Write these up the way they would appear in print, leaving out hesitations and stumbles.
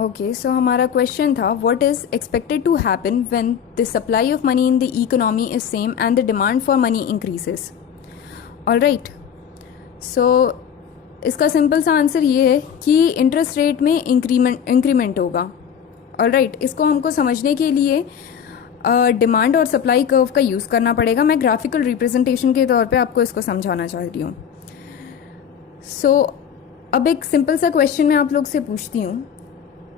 Okay, सो हमारा question था what is expected to happen when the supply of money in the economy is same and the demand for money increases. Alright, so इसका simple सा answer ये है कि interest rate में increment होगा। Alright, इसको हमको समझने के लिए डिमांड और सप्लाई कर्व का यूज़ करना पड़ेगा। मैं ग्राफिकल रिप्रेजेंटेशन के तौर पे आपको इसको समझाना चाह रही हूँ। सो अब एक सिंपल सा क्वेश्चन मैं आप लोग से पूछती हूँ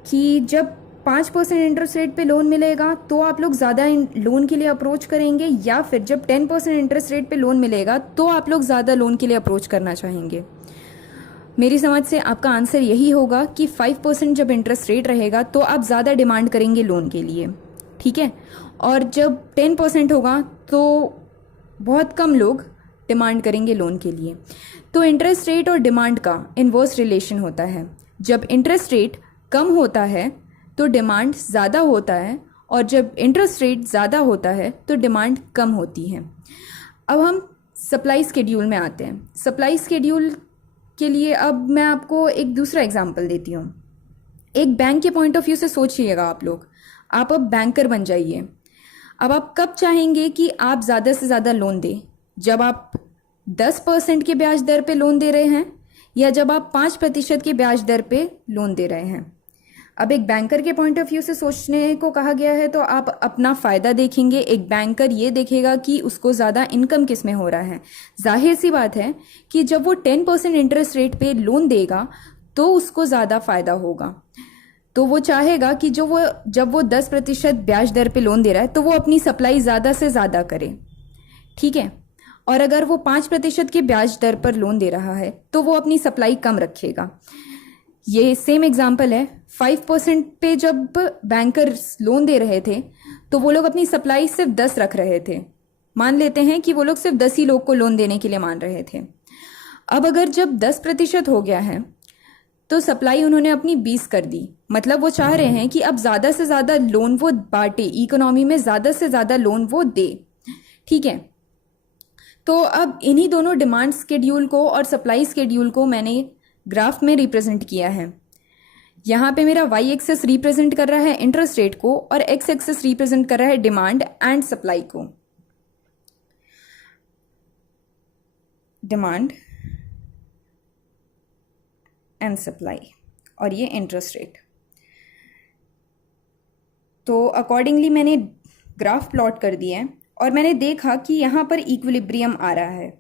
कि जब 5% इंटरेस्ट रेट पे लोन मिलेगा तो आप लोग ज़्यादा लोन के लिए अप्रोच करेंगे, या फिर जब 10% इंटरेस्ट रेट पे लोन मिलेगा तो आप लोग ज़्यादा लोन के लिए अप्रोच करना चाहेंगे? मेरी समझ से आपका आंसर यही होगा कि 5% जब इंटरेस्ट रेट रहेगा तो आप ज़्यादा डिमांड करेंगे लोन के लिए, ठीक है। और जब 10% होगा तो बहुत कम लोग डिमांड करेंगे लोन के लिए। तो इंटरेस्ट रेट और डिमांड का इन्वर्स रिलेशन होता है। जब इंटरेस्ट रेट कम होता है तो डिमांड ज़्यादा होता है, और जब इंटरेस्ट रेट ज़्यादा होता है तो डिमांड कम होती है। अब हम सप्लाई स्केड्यूल में आते हैं। सप्लाई स्केड्यूल के लिए अब मैं आपको एक दूसरा एग्जांपल देती हूँ। एक बैंक के पॉइंट ऑफ व्यू से सोचिएगा आप लोग। आप अब बैंकर बन जाइए। अब आप कब चाहेंगे कि आप ज़्यादा से ज़्यादा लोन दें? जब आप 10% के ब्याज दर पे लोन दे रहे हैं, या जब आप 5% के ब्याज दर पे लोन दे रहे हैं? अब एक बैंकर के पॉइंट ऑफ व्यू से सोचने को कहा गया है तो आप अपना फ़ायदा देखेंगे। एक बैंकर ये देखेगा कि उसको ज़्यादा इनकम किस में हो रहा है। जाहिर सी बात है कि जब वो 10% इंटरेस्ट रेट पे लोन देगा तो उसको ज़्यादा फ़ायदा होगा। तो वो चाहेगा कि जब वो 10% ब्याज दर पे लोन दे रहा है तो वो अपनी सप्लाई ज़्यादा से ज़्यादा करे, ठीक है। और अगर वो 5% के ब्याज दर पर लोन दे रहा है तो वो अपनी सप्लाई कम रखेगा। ये सेम एग्जाम्पल है। 5% पे जब बैंकर्स लोन दे रहे थे तो वो लोग अपनी सप्लाई सिर्फ 10 रख रहे थे। मान लेते हैं कि वो लोग सिर्फ 10 ही लोग को लोन देने के लिए मान रहे थे। अब अगर जब 10% हो गया है तो सप्लाई उन्होंने अपनी 20 कर दी। मतलब वो चाह रहे हैं कि अब ज़्यादा से ज़्यादा लोन वो बांटे, इकोनॉमी में ज़्यादा से ज़्यादा लोन वो दे, ठीक है। तो अब इन्हीं दोनों डिमांड स्केड्यूल को और सप्लाई स्केड्यूल को मैंने ग्राफ में रिप्रेजेंट किया है। यहाँ पे मेरा वाई एक्सेस रिप्रेजेंट कर रहा है इंटरेस्ट रेट को, और एक्स एक्सेस रिप्रेजेंट कर रहा है डिमांड एंड सप्लाई को। डिमांड एंड सप्लाई, और ये इंटरेस्ट रेट। तो अकॉर्डिंगली मैंने ग्राफ प्लॉट कर दिया है और मैंने देखा कि यहाँ पर इक्विलिब्रियम आ रहा है।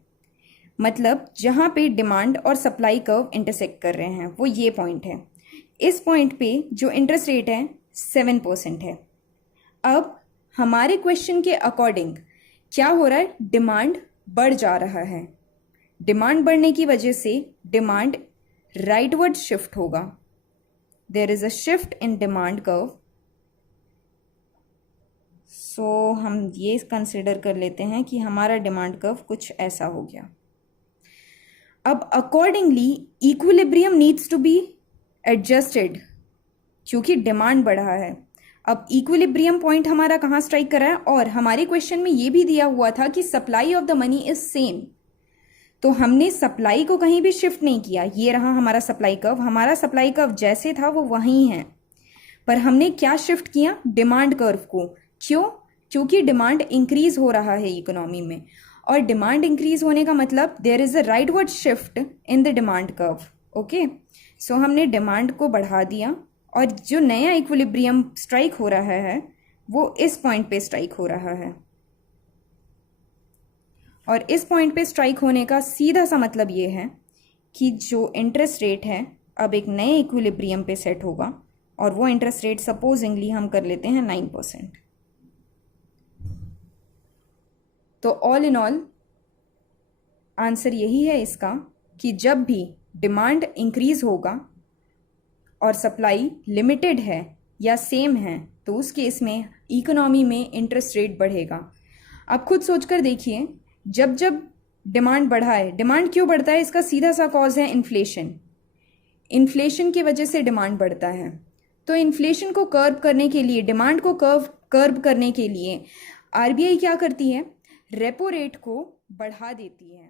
मतलब जहाँ पे डिमांड और सप्लाई कर्व इंटरसेक्ट कर रहे हैं वो ये पॉइंट है। इस पॉइंट पे जो इंटरेस्ट रेट है 7% है। अब हमारे क्वेश्चन के अकॉर्डिंग क्या हो रहा है? डिमांड बढ़ जा रहा है। डिमांड बढ़ने की वजह से डिमांड राइटवर्ड शिफ्ट होगा। There is a shift in demand curve. So हम ये कंसिडर कर लेते हैं कि हमारा डिमांड कर्व कुछ ऐसा हो गया। अब accordingly equilibrium needs to be adjusted, क्योंकि डिमांड बढ़ा है। अब इक्विलिब्रियम पॉइंट हमारा कहाँ स्ट्राइक कर रहा है? और हमारे क्वेश्चन में ये भी दिया हुआ था कि supply of the money is same. तो हमने सप्लाई को कहीं भी शिफ्ट नहीं किया। ये रहा हमारा सप्लाई कर्व। हमारा सप्लाई कर्व जैसे था वो वहीं है, पर हमने क्या शिफ्ट किया? डिमांड कर्व को। क्यों? क्योंकि डिमांड इंक्रीज हो रहा है इकोनॉमी में, और डिमांड इंक्रीज होने का मतलब there is a rightward shift in the demand curve. Okay, so हमने डिमांड को बढ़ा दिया, और जो नया इक्विलिब्रियम स्ट्राइक हो रहा है वो इस पॉइंट पे स्ट्राइक हो रहा है। और इस पॉइंट पे स्ट्राइक होने का सीधा सा मतलब ये है कि जो इंटरेस्ट रेट है अब एक नए इक्विलिब्रियम पे सेट होगा, और वो इंटरेस्ट रेट सपोजिंगली हम कर लेते हैं 9%। तो ऑल इन ऑल आंसर यही है इसका कि जब भी डिमांड इंक्रीज होगा और सप्लाई लिमिटेड है या सेम है तो उस केस में इकोनॉमी में इंटरेस्ट रेट बढ़ेगा। आप खुद सोचकर देखिए, जब जब डिमांड बढ़ा है, डिमांड क्यों बढ़ता है? इसका सीधा सा कॉज है इन्फ्लेशन। इन्फ्लेशन की वजह से डिमांड बढ़ता है। तो इन्फ्लेशन को कर्ब करने के लिए, डिमांड को कर्ब करने के लिए आरबीआई क्या करती है? रेपो रेट को बढ़ा देती है।